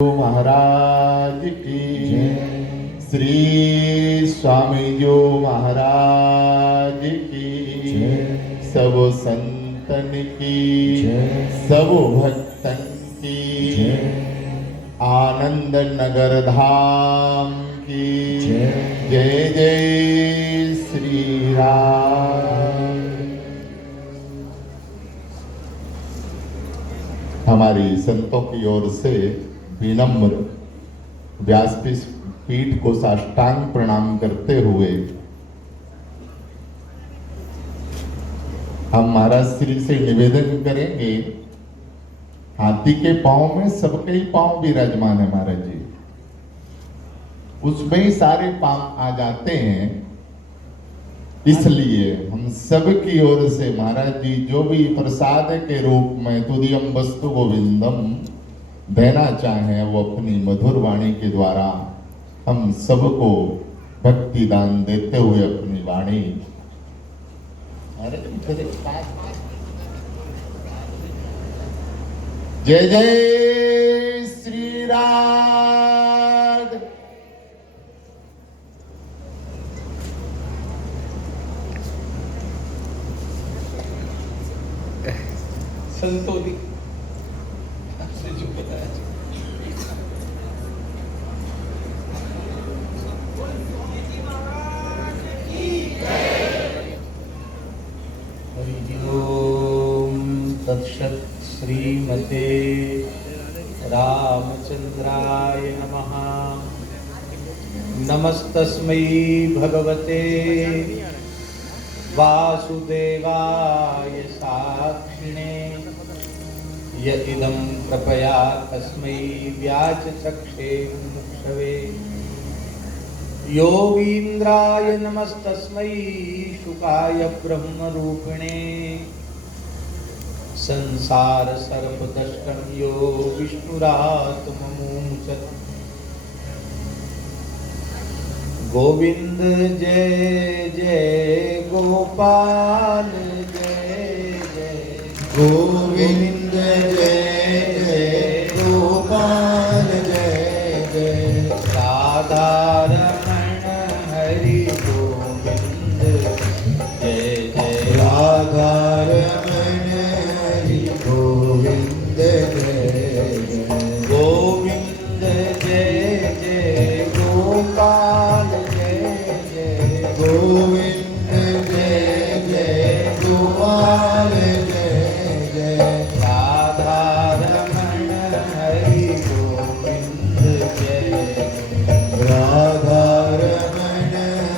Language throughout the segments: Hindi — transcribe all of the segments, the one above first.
महाराज की जय। श्री स्वामी जो महाराज की जय। सब संतन की जय। सब भक्तन की जय। आनंद नगर धाम की जय। जय जय श्री राम। हमारी संतों की ओर से विनम्र व्यासपीठ को साष्टांग प्रणाम करते हुए हम महाराज श्री से निवेदन करेंगे। हाथी के पांव में सबके ही पांव विराजमान है महाराज जी, उसमें ही सारे पांव आ जाते हैं। इसलिए हम सब की ओर से महाराज जी जो भी प्रसाद के रूप में तुदियम वस्तु गोविंदम देना चाहे वो अपनी मधुर वाणी के द्वारा हम सबको भक्ति दान देते हुए अपनी वाणी जय जय श्री राम। संतों तत्सत् श्रीमते रामचंद्राय नमः। नमस्तस्मै भगवते वासुदेवाय साक्षिणे य इदं कृपया तस्मै व्याचचक्षे मुक्षवे। योगीन्द्राय नमस्तस्मै शुकाय ब्रह्मरूपिणे। संसार सर्वदष्टं यो विष्णुरात्ममूर्छत्। गोविंद जय जय गोपाल जय जय गोविंद जय जय गोपाल जय जय। राधा रमण हरि गोविंद जय जय। राधा रमण हरि गोविंद जय जय। गोविंद जय जय गोपाल जय जय। गोविंद जय जय गोपाल जय जय। राधा रमण हरि गोविंद जय जय। राधा रमण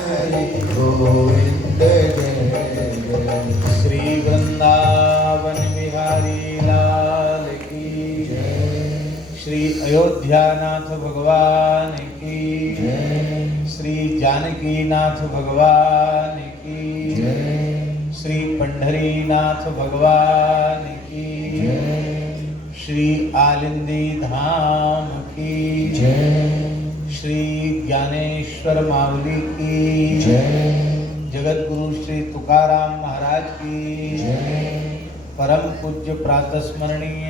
हरि गोविंद जय जय। श्री वृंदावन बिहारी लाल की जय। श्री अयोध्यानाथ भगवान की जय। श्री जानकीनाथ भगवान की जय। श्री पंढरीनाथ भगवान की जय। श्री आलिंदी धाम की जय। श्री ज्ञानेश्वर मावली की जय। जगत गुरु श्री तुकाराम महाराज की जय। परम पूज्य प्रातस्मरणीय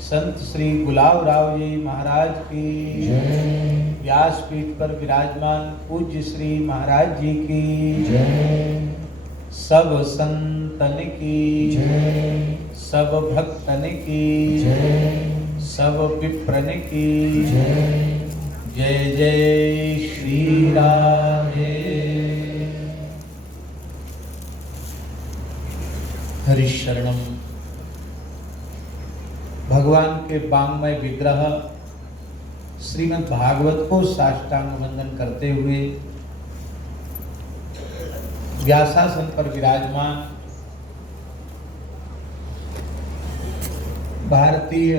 संत श्री गुलाबराव जी महाराज की जय। व्यासपीठ पर विराजमान पूज्य श्री महाराज जी की जय। सब संतन की जय। सब भक्तन की जय। सब विप्रन की जय। जय जय श्री राधे। हरिशरणम। भगवान के वांगमय विग्रह श्रीमद् भागवत को साष्टांग वंदन करते हुए व्यासासन पर विराजमान भारतीय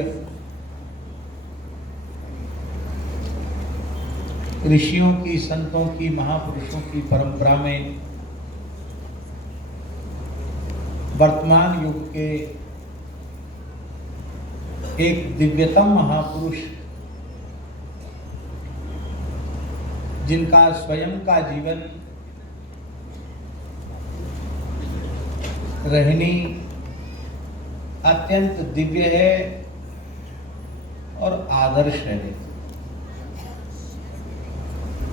ऋषियों की, संतों की, महापुरुषों की परंपरा में वर्तमान युग के एक दिव्यतम महापुरुष जिनका स्वयं का जीवन रहनी अत्यंत दिव्य है और आदर्श रहे।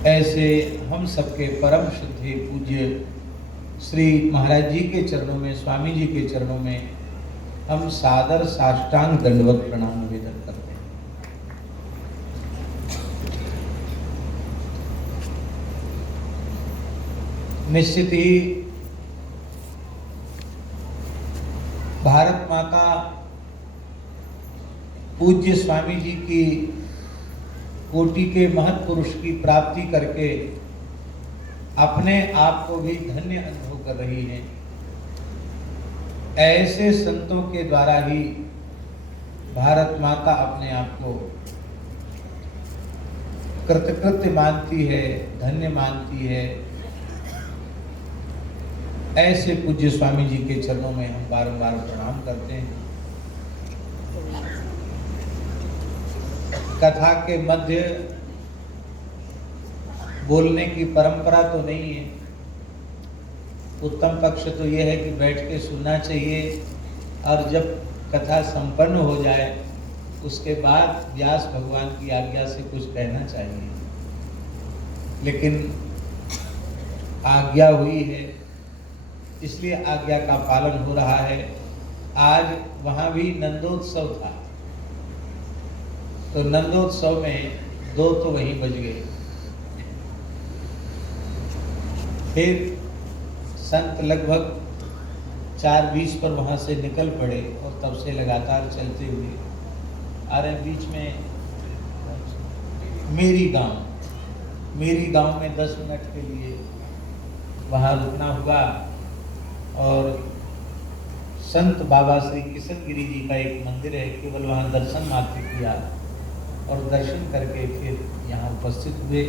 ऐसे हम सबके परम श्रद्धेय पूज्य श्री महाराज जी के चरणों में, स्वामी जी के चरणों में हम सादर साष्टांग दंडवत प्रणाम निवेदन करते हैं। निश्चित ही भारत माता पूज्य स्वामी जी की कोटि के महत पुरुष की प्राप्ति करके अपने आप को भी धन्य अनुभव कर रही है। ऐसे संतों के द्वारा ही भारत माता अपने आप को कृतकृत्य मानती है, धन्य मानती है। ऐसे पूज्य स्वामी जी के चरणों में हम बारंबार प्रणाम करते हैं। कथा के मध्य बोलने की परंपरा तो नहीं है। उत्तम पक्ष तो यह है कि बैठ के सुनना चाहिए और जब कथा संपन्न हो जाए उसके बाद व्यास भगवान की आज्ञा से कुछ कहना चाहिए। लेकिन आज्ञा हुई है इसलिए आज्ञा का पालन हो रहा है। आज वहाँ भी नंदोत्सव था तो नंदोत्सव में 2 तो वहीं बज गए। फिर संत लगभग 4:20 पर वहाँ से निकल पड़े और तब से लगातार चलते हुए आ रहे। बीच में मेरी गांव में 10 मिनट के लिए वहाँ रुकना हुआ और संत बाबा श्री किशन गिरी जी का एक मंदिर है, केवल वहाँ दर्शन मात्र किया और दर्शन करके फिर यहाँ उपस्थित हुए।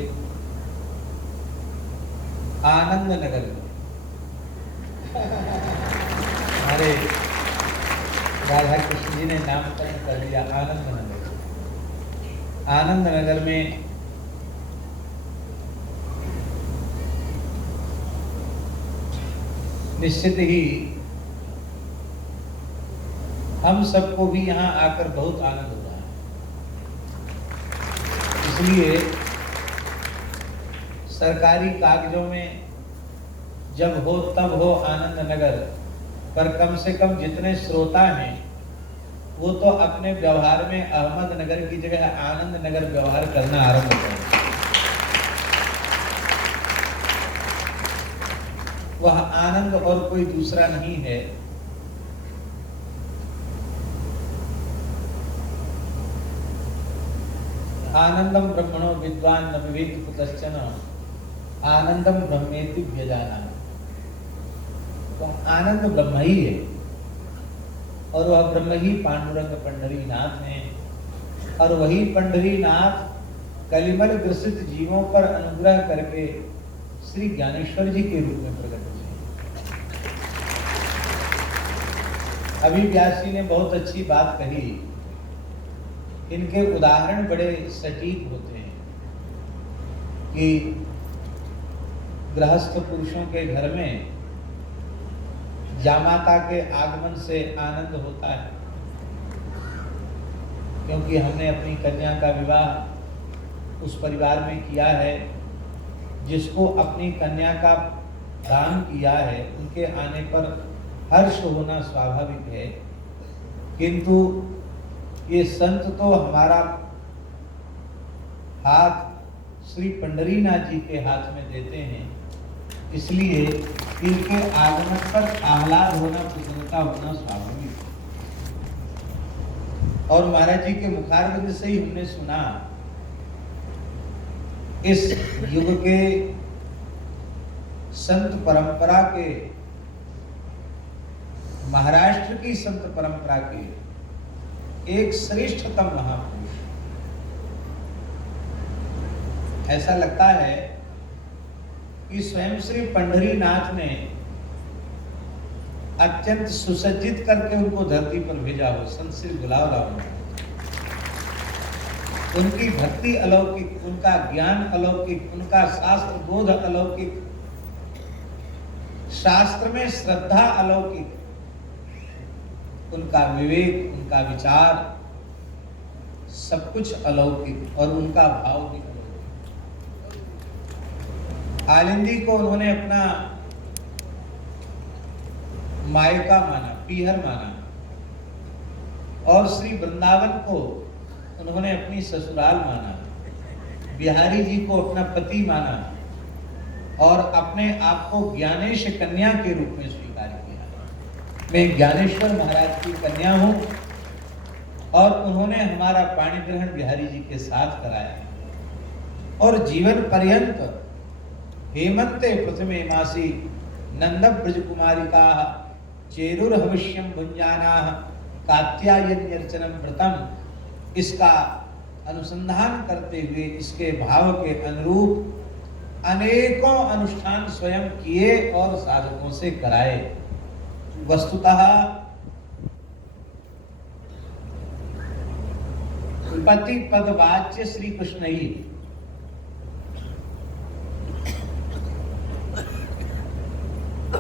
आनंद नगर में हमारे राधा कृष्ण जी ने नामकरण कर दिया आनंद नगर। आनंद नगर में निश्चित ही हम सबको भी यहाँ आकर बहुत आनंद हो रहा है। इसलिए सरकारी कागजों में जब हो तब हो आनंद नगर, पर कम से कम जितने श्रोता हैं वो तो अपने व्यवहार में अहमद नगर की जगह आनंद नगर व्यवहार करना आरंभ करें। वह आनंद और कोई दूसरा नहीं है। आनंदम ब्रह्मणो विद्वान न विवेक कुतश्चन आनंदम ब्रह्मेति व्यजाना। तो आनंद ब्रह्म ही है और वह ब्रह्म ही पांडुरंग पंढरीनाथ है और वही पंढरीनाथ कलिमल ग्रसित जीवों पर अनुग्रह करके श्री ज्ञानेश्वर जी के रूप में प्रकट हुए। अभी व्यास जी ने बहुत अच्छी बात कही। इनके उदाहरण बड़े सटीक होते हैं कि गृहस्थ पुरुषों के घर में जामाता के आगमन से आनंद होता है, क्योंकि हमने अपनी कन्या का विवाह उस परिवार में किया है जिसको अपनी कन्या का दान किया है। उनके आने पर हर्ष होना स्वाभाविक है, किंतु ये संत तो हमारा हाथ श्री पंढरीनाथ जी के हाथ में देते हैं, इसलिए इनके आगमन पर आह्लाद होना, प्रसन्नता होना स्वाभाविक है। और महाराज जी के मुखारविंद से ही हमने सुना इस युग के संत परंपरा के, महाराष्ट्र की संत परंपरा के एक श्रेष्ठतम महापुरुष। ऐसा लगता है कि स्वयं श्री पंढरीनाथ ने अत्यंत सुसज्जित करके उनको धरती पर भेजा हो। संत श्री गुलाब राव, उनकी भक्ति अलौकिक, उनका ज्ञान अलौकिक, उनका शास्त्र बोध अलौकिक, शास्त्र में श्रद्धा अलौकिक, उनका विवेक, उनका विचार सब कुछ अलौकिक और उनका भाव भी अलौकिक। आलिंदी को उन्होंने अपना मायका माना, पीहर माना, और श्री वृंदावन को उन्होंने अपनी ससुराल माना, बिहारी जी को अपना पति माना और अपने आप को ज्ञानेश कन्या के रूप में स्वीकार किया। मैं ज्ञानेश्वर महाराज की कन्या हूं और उन्होंने हमारा पाणी ग्रहण बिहारी जी के साथ कराया और जीवन पर्यंत हेमंते प्रथमे मासी नंद ब्रज कुमारिका चेरुर हविष्यम भुंजाना कात्यायन्यर्चनम व्रतम, इसका अनुसंधान करते हुए इसके भाव के अनुरूप अनेकों अनुष्ठान स्वयं किए और साधकों से कराए। वस्तुतः पति पदवाच्य श्री कृष्ण ही।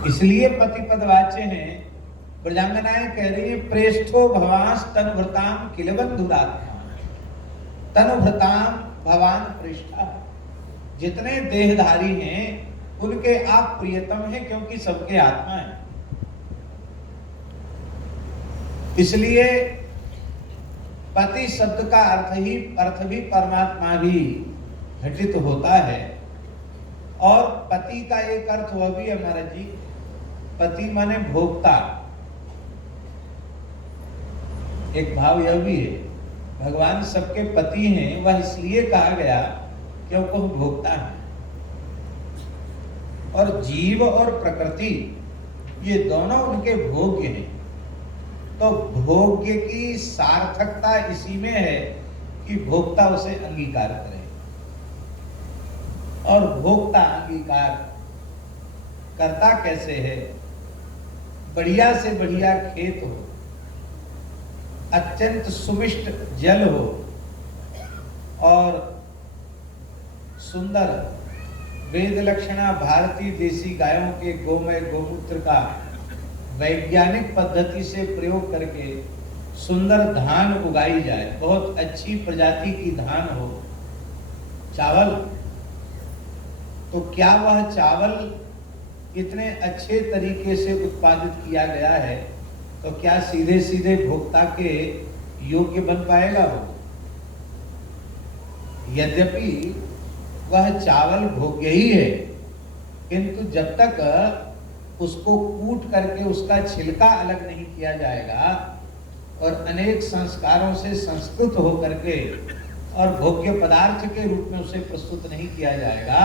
इसलिए पति पदवाच्य हैं। ब्रजांगनाएं कह रही है प्रेष्ठो भवांस तनुभृताम किल बंधुरात्मा, तनुभृताम भवान प्रेष्ठा। जितने देहधारी हैं उनके आप प्रियतम हैं क्योंकि सबके आत्मा है। इसलिए पति शब्द का अर्थ भी परमात्मा भी घटित होता है। और पति का एक अर्थ वह भी है महाराज जी, पति माने भोक्ता। एक भाव यह भी है भगवान सबके पति हैं, वह इसलिए कहा गया क्योंकि वह भोक्ता है। और जीव और प्रकृति ये दोनों उनके भोग्य हैं। तो भोग्य की सार्थकता इसी में है कि भोक्ता उसे अंगीकार करे और भोक्ता अंगीकार करता कैसे है। बढ़िया से बढ़िया खेत हो, अत्यंत सुमिष्ट जल हो और सुंदर वेद लक्षणा भारतीय देसी गायों के गोमय गोमूत्र का वैज्ञानिक पद्धति से प्रयोग करके सुंदर धान उगाई जाए, बहुत अच्छी प्रजाति की धान हो, चावल, तो क्या वह चावल इतने अच्छे तरीके से उत्पादित किया गया है तो क्या सीधे सीधे भोक्ता के योग्य बन पाएगा वो? यद्यपि वह चावल भोग्य ही है, किंतु जब तक उसको कूट करके उसका छिलका अलग नहीं किया जाएगा और अनेक संस्कारों से संस्कृत हो करके और भोग्य पदार्थ के रूप में उसे प्रस्तुत नहीं किया जाएगा,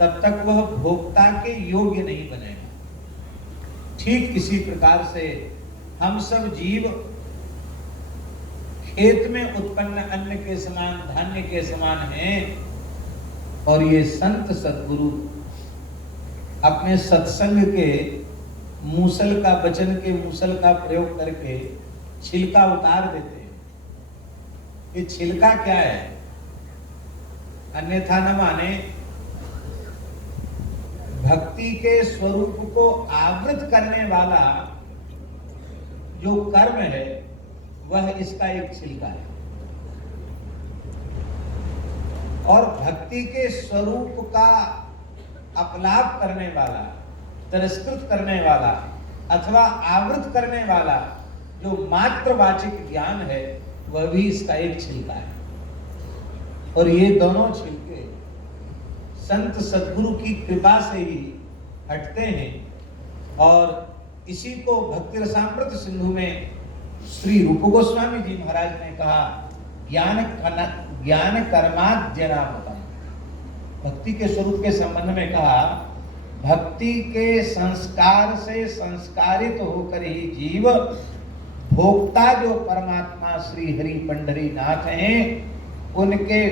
तब तक वह भोक्ता के योग्य नहीं बनेगा। ठीक इसी प्रकार से हम सब जीव खेत में उत्पन्न अन्न के समान, धान्य के समान हैं और ये संत सद्गुरु अपने सत्संग के मूसल का, वचन के मूसल का प्रयोग करके छिलका उतार देते हैं। ये छिलका क्या है? अन्यथा न माने भक्ति के स्वरूप को आवृत करने वाला जो कर्म है वह इसका एक छिलका है। और भक्ति के स्वरूप का अपलाप करने वाला, तिरस्कृत करने वाला अथवा आवृत करने वाला जो मात्रवाचिक ज्ञान है वह भी इसका एक छिलका है। और ये दोनों छिलके संत सद्गुरु की कृपा से ही हटते हैं। और इसी को भक्ति रसामृत सिंधु में श्री रूप गोस्वामी जी महाराज ने कहा, ज्ञान कर्माद्यनामतम। भक्ति के स्वरूप के संबंध में कहा, भक्ति के संस्कार से संस्कारित होकर ही जीव भोक्ता जो परमात्मा श्री हरि पंडरी नाथ हैं उनके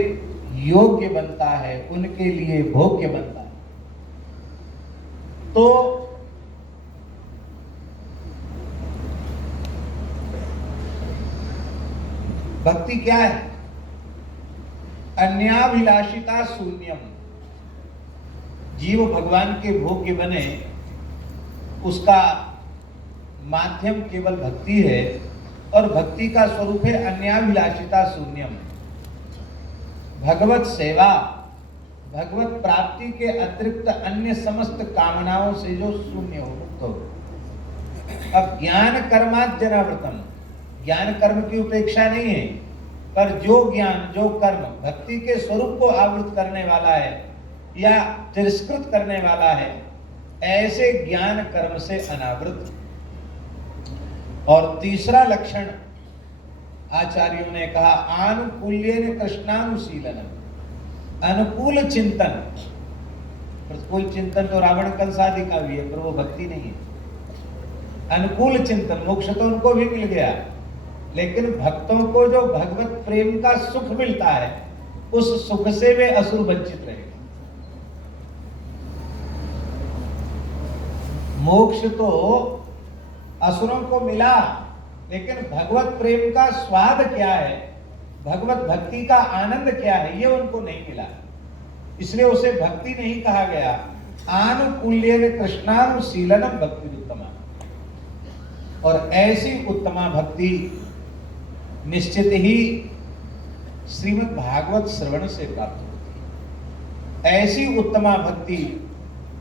योग्य बनता है, उनके लिए भोग्य बनता है। तो भक्ति क्या है? अन्याभिलाषिता शून्यम। जीव भगवान के भोग्य बने उसका माध्यम केवल भक्ति है और भक्ति का स्वरूप है अन्याभिलाषिता शून्यम। भगवत सेवा, भगवत प्राप्ति के अतिरिक्त अन्य समस्त कामनाओं से जो शून्य हो, मुक्त हो। अब ज्ञान कर्माज्जनावृतम, ज्ञान कर्म की उपेक्षा नहीं है, पर जो ज्ञान, जो कर्म भक्ति के स्वरूप को आवृत करने वाला है या तिरस्कृत करने वाला है, ऐसे ज्ञान कर्म से अनावृत। और तीसरा लक्षण आचार्यों ने कहा आनुकूल्येन कृष्णानुशीलनम, अनुकूल चिंतन। प्रतिकूल चिंतन तो रावण कंस आदि का भी है, पर वो भक्ति नहीं है। अनुकूल चिंतन, मोक्ष तो उनको भी मिल गया, लेकिन भक्तों को जो भगवत प्रेम का सुख मिलता है, उस सुख से वे असुर वंचित रहेंगे। मोक्ष तो असुरों को मिला, लेकिन भगवत प्रेम का स्वाद क्या है, भगवत भक्ति का आनंद क्या है, ये उनको नहीं मिला। इसलिए उसे भक्ति नहीं कहा गया। आनुकूल्येन कृष्णानुशीलनम भक्ति उत्तमा। और ऐसी उत्तमा भक्ति निश्चित ही श्रीमद् भागवत श्रवण से प्राप्त होती है। ऐसी उत्तमा भक्ति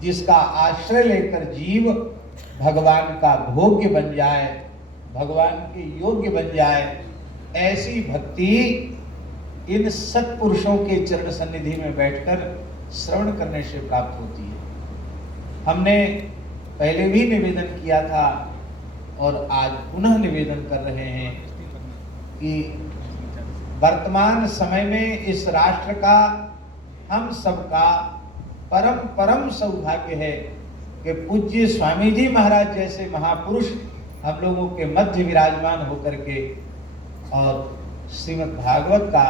जिसका आश्रय लेकर जीव भगवान का भोग्य बन जाए, भगवान के योग्य बन जाए, ऐसी भक्ति इन सत्पुरुषों के चरण सन्निधि में बैठकर श्रवण करने से प्राप्त होती है। हमने पहले भी निवेदन किया था और आज पुनः निवेदन कर रहे हैं कि वर्तमान समय में इस राष्ट्र का, हम सबका परम परम सौभाग्य है कि पूज्य स्वामी जी महाराज जैसे महापुरुष हम लोगों के मध्य विराजमान होकर के और श्रीमद् भागवत का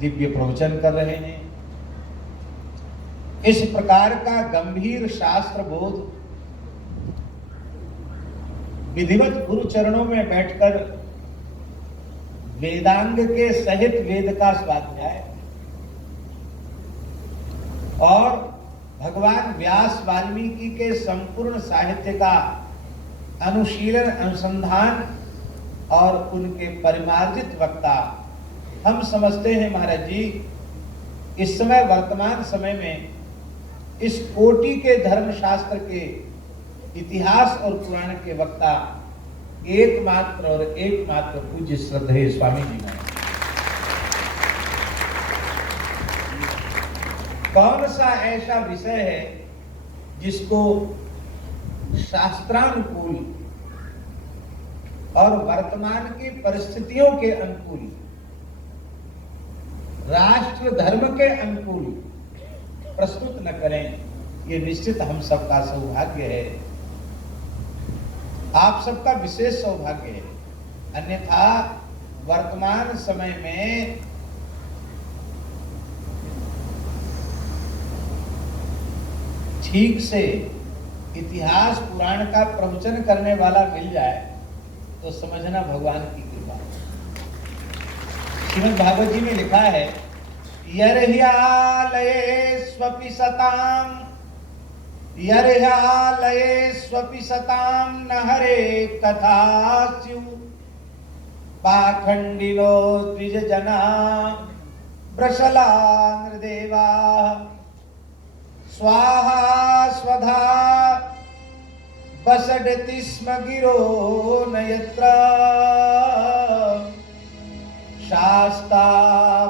दिव्य प्रवचन कर रहे हैं। इस प्रकार का गंभीर शास्त्र बोध विधिवत गुरु चरणों में बैठकर वेदांग के सहित वेद का स्वाध्याय और भगवान व्यास वाल्मीकि के संपूर्ण साहित्य का अनुशीलन, अनुसंधान और उनके परिमार्जित वक्ता हम समझते हैं महाराज जी, इस समय वर्तमान समय में इस कोटि के धर्मशास्त्र के इतिहास और पुराण के वक्ता एकमात्र और एकमात्र पूज्य श्रद्धेय स्वामी जी महाराज। कौन सा ऐसा विषय है जिसको शास्त्रानुकूल और वर्तमान की परिस्थितियों के अनुकूल, राष्ट्र धर्म के अनुकूल प्रस्तुत न करें? ये निश्चित हम सबका सौभाग्य है, आप सबका विशेष सौभाग्य है। अन्यथा वर्तमान समय में ठीक से इतिहास पुराण का प्रवचन करने वाला मिल जाए तो समझना भगवान की कृपा। श्रीमद् भागवत जी में लिखा है यर्ह्यालये स्वपि सताम न हरे कथा स्युः पाखंडिनो द्विज जना वृषला नृदेवा स्वाहा स्वधा बसडति स्म गिरो न यत्र शास्ता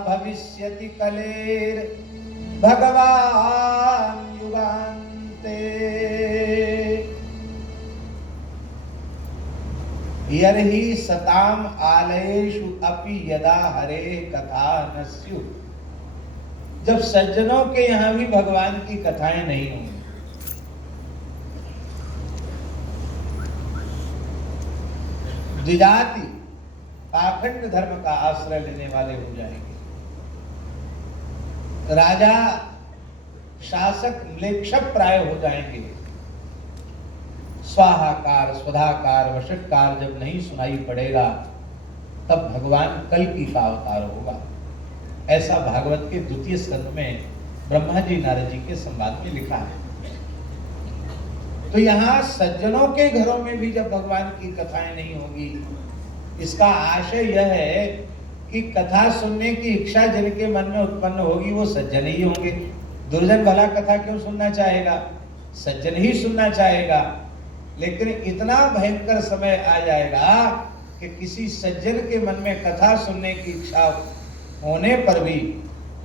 भविष्यति कलेर भगवान युगान्ते। यर्हि सताम आलयेषु अपि यदा हरे कथा न स्युः। जब सज्जनों के यहां भी भगवान की कथाएं नहीं होंगी, द्विजाति पाखंड धर्म का आश्रय लेने वाले हो जाएंगे, राजा शासक म्लेच्छक प्राय हो जाएंगे, स्वाहाकार स्वधाकार वशटकार जब नहीं सुनाई पड़ेगा तब भगवान कल्कि का अवतार होगा। ऐसा भागवत के द्वितीय स्कंद में ब्रह्मा जी नारद जी के संवाद में लिखा है। तो यहाँ सज्जनों के घरों में भी जब भगवान की कथाएं नहीं होगी, इसका आशय यह है कि कथा सुनने की इच्छा जिनके मन में उत्पन्न होगी वो सज्जन ही होंगे। दुर्जन भला कथा क्यों सुनना चाहेगा? सज्जन ही सुनना चाहेगा। लेकिन इतना भयंकर समय आ जाएगा कि किसी सज्जन के मन में कथा सुनने की इच्छा होने पर भी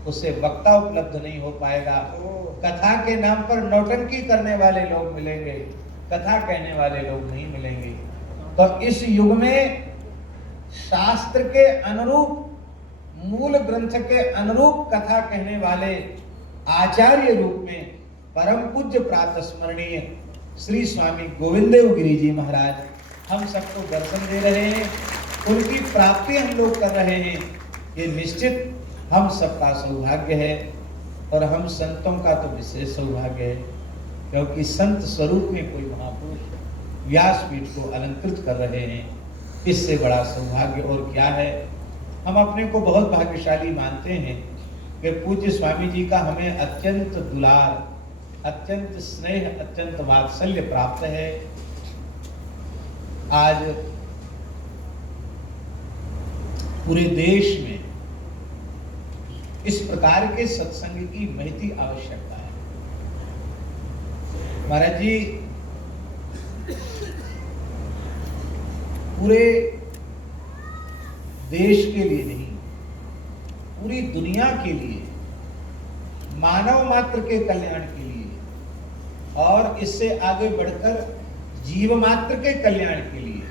उसे वक्ता उपलब्ध नहीं हो पाएगा। कथा के नाम पर नौटंकी करने वाले लोग मिलेंगे, कथा कहने वाले लोग नहीं मिलेंगे। तो इस युग में शास्त्र के अनुरूप, मूल ग्रंथ के अनुरूप कथा कहने वाले आचार्य रूप में परम पूज्य प्रातः स्मरणीय श्री स्वामी गोविंददेव गिरि जी महाराज हम सबको दर्शन दे रहे हैं। उनकी प्राप्ति हम लोग कर रहे हैं। ये निश्चित हम सबका सौभाग्य है और हम संतों का तो विशेष सौभाग्य है, क्योंकि संत स्वरूप में कोई महापुरुष व्यासपीठ को अलंकृत कर रहे हैं। इससे बड़ा सौभाग्य और क्या है। हम अपने को बहुत भाग्यशाली मानते हैं कि पूज्य स्वामी जी का हमें अत्यंत दुलार, अत्यंत स्नेह, अत्यंत वात्सल्य प्राप्त है। आज पूरे देश में इस प्रकार के सत्संग की महती आवश्यकता है। महाराज जी पूरे देश के लिए नहीं, पूरी दुनिया के लिए, मानव मात्र के कल्याण के लिए और इससे आगे बढ़कर जीव मात्र के कल्याण के लिए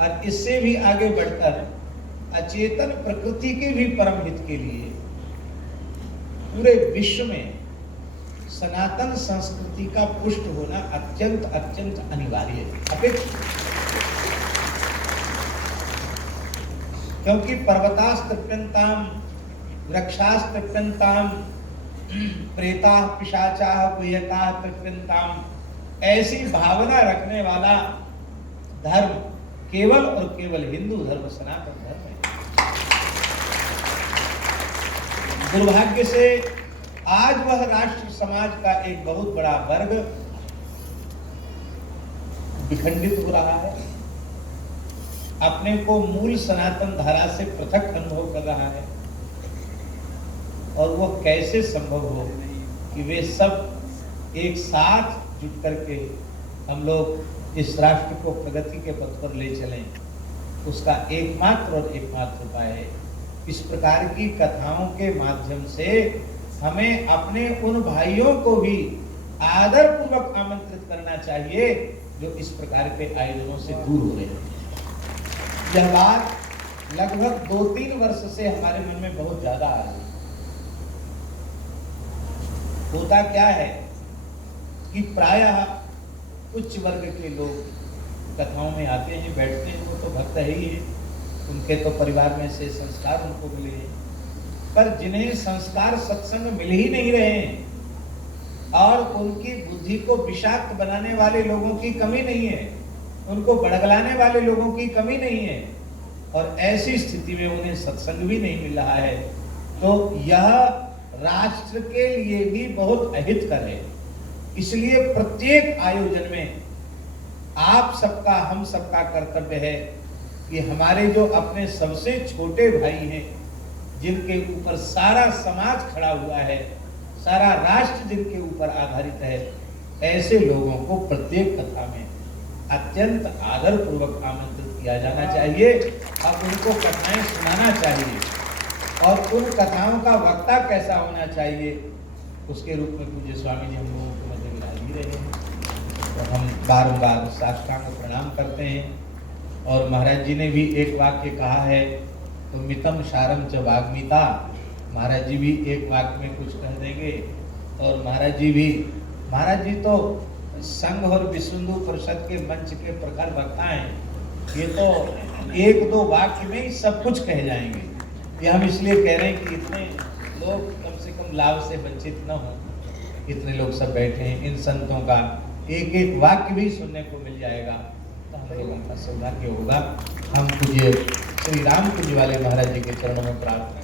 और इससे भी आगे बढ़कर अचेतन प्रकृति के भी परम हित के लिए पूरे विश्व में सनातन संस्कृति का पुष्ट होना अत्यंत अत्यंत अनिवार्य है। क्योंकि पर्वतास्तप्यन्ताम वृक्षास्तप्यन्ताम प्रेता पिशाचा गुह्यका तप्यन्ताम, ऐसी भावना रखने वाला धर्म केवल और केवल हिंदू धर्म, सनातन धर्म है। दुर्भाग्य से आज वह राष्ट्र समाज का एक बहुत बड़ा वर्ग विखंडित हो रहा है, अपने को मूल सनातन धारा से पृथक अनुभव कर रहा है। और वो कैसे संभव हो कि वे सब एक साथ जुट करके हम लोग इस राष्ट्र को प्रगति के पथ पर ले चलें। उसका एकमात्र और एकमात्र उपाय है इस प्रकार की कथाओं के माध्यम से हमें अपने उन भाइयों को भी आदर पूर्वक आमंत्रित करना चाहिए जो इस प्रकार के आयोजनों से दूर हो रहे हैं। यह बात लगभग 2-3 वर्ष से हमारे मन में बहुत ज्यादा आ रही है। होता क्या है कि प्रायः उच्च वर्ग के लोग कथाओं में आते हैं, बैठते हैं, वो तो भक्त है ही है, उनके तो परिवार में से संस्कार उनको मिले हैं। पर जिन्हें संस्कार सत्संग मिल ही नहीं रहे हैं और उनकी बुद्धि को विषाक्त बनाने वाले लोगों की कमी नहीं है, उनको बड़गलाने वाले लोगों की कमी नहीं है, और ऐसी स्थिति में उन्हें सत्संग भी नहीं मिल रहा है, तो यह राष्ट्र के लिए भी बहुत अहितकर है। इसलिए प्रत्येक आयोजन में आप सबका, हम सबका कर्तव्य है कि हमारे जो अपने सबसे छोटे भाई हैं, जिनके ऊपर सारा समाज खड़ा हुआ है, सारा राष्ट्र जिनके ऊपर आधारित है, ऐसे लोगों को प्रत्येक कथा में अत्यंत आदर पूर्वक आमंत्रित किया जाना चाहिए और उनको कथाएं सुनाना चाहिए। और उन कथाओं का वक्ता कैसा होना चाहिए, उसके रूप में पूज्य स्वामी जी हम लोगों के मध्य विराज ही रहे हैं। तो हम बार-बार साष्टांग प्रणाम करते हैं। और महाराज जी ने भी एक वाक्य कहा है, तो मितम शारम च वाग्मिता, महाराज जी भी एक वाक्य में कुछ कह देंगे। और महाराज जी तो संघ और विष्णु परिषद के मंच के प्रखर वक्ता हैं। ये तो 1-2 वाक्य में ही सब कुछ कह जाएंगे। ये हम इसलिए कह रहे हैं कि इतने लोग कम से कम लाभ से वंचित न हो। इतने लोग सब बैठे हैं, इन संतों का एक एक वाक्य भी सुनने को मिल जाएगा तो हम लोगों का सौभाग्य होगा। हम पूज्य श्री राम कुंज वाले महाराज जी के चरणों में प्रार्थना